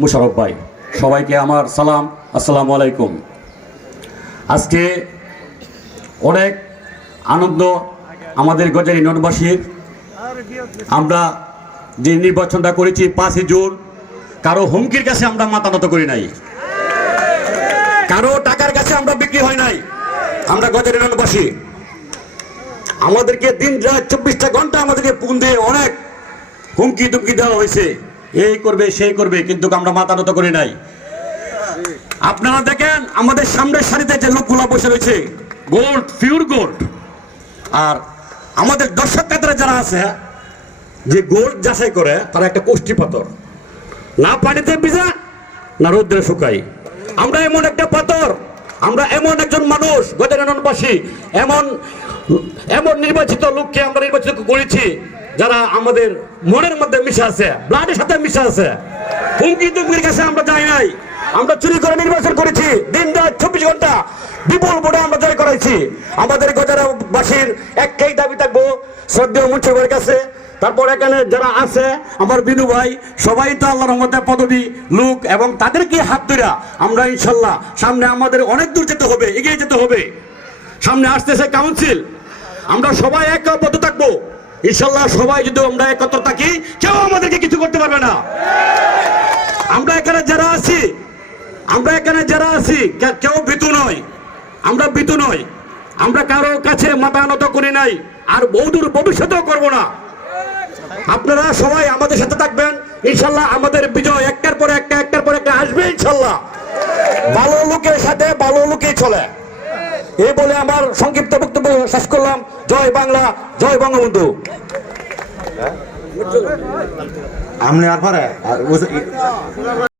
মুশারফ ভাই, সবাইকে আমার সালাম, আসসালামু আলাইকুম। আজকে অনেক আনন্দ আমাদের গজারি ইউনিয়নবাসীর। আমরা যে নির্বাচনটা করেছি 5ই জুন, কারো হুমকির কাছে আমরা মাথা নত করি নাই, কারো টাকার কাছে আমরা বিক্রি হয় নাই। আমরা গজারি ইউনিয়নবাসী, আমাদেরকে দিন রাত 24টা ঘন্টা আমাদেরকে ফোন দিয়ে অনেক হুমকি দুমকি দেওয়া হয়েছে, এই করবে সেই করবে, কিন্তু আমরা মাথা নত করি নাই। আপনারা দেখেন আমাদের সামনের সারিতে যে লোকগুলা বসে রয়েছে, গোল্ড, পিওর গোল্ড। আর আমাদের দর্শক কাতারে যারা আছে, যে গোল্ড যাচাই করে, তারা একটা কোষ্ঠী পাথর, না পানিতে ভিজা না রৌদ্রে শুকাই। আমরা এমন একটা পাথর, আমরা এমন একজন মানুষ, গজারি ইউনিয়নবাসী, এমন নির্বাচিত লোককে আমরা নির্বাচিত করেছি যারা আমাদের মনের মধ্যে মিশে আছে, ব্লাডের সাথে মিশে আছে। হুমকি দুমকির কাছে আমরা যাই নাই। আমরা চুরি করে নির্বাচন করেছি, দিন রাত 24 ঘন্টা বিপুল ভোটে আমরা জয় করাইছি। আমাদের গজারিবাসীর একটাই দাবি থাকবো শ্রদ্ধেয় মুন্সিফের কাছে, তারপর এখানে যারা আছে আমার বিনু ভাই, সবাই তো আল্লাহর রহমতে পদবী লোক, এবং তাদেরকে হাত ধরে আমরা ইনশাল্লাহ সামনে আমাদের অনেক দূর যেতে হবে, এগিয়ে যেতে হবে। সামনে আসতেছে কাউন্সিল, আমরা সবাই ঐক্যবদ্ধ থাকবো ইনশাল্লাহ। সবাই যদি আমরা একত্র থাকি, কেউ আমাদেরকে কিছু করতে পারবে না। আমরা এখানে যারা আছি কেউ ভীতু নয়, আমরা ভীতু নয়, আমরা কারো কাছে মাথা নত করি নাই, আর বহুদূর ভবিষ্যতেও করবো না। আপনারা সবাই আমাদের সাথে থাকবেন ইনশাল্লাহ। আমাদের বিজয় একটার পর একটা আসবে ইনশাল্লাহ। ভালো লোকের সাথে ভালো লোকই চলে, এই বলে আমার সংক্ষিপ্ত বক্তব্য শেষ করলাম। জয় বাংলা, জয় বঙ্গবন্ধু। আমনে আর পারে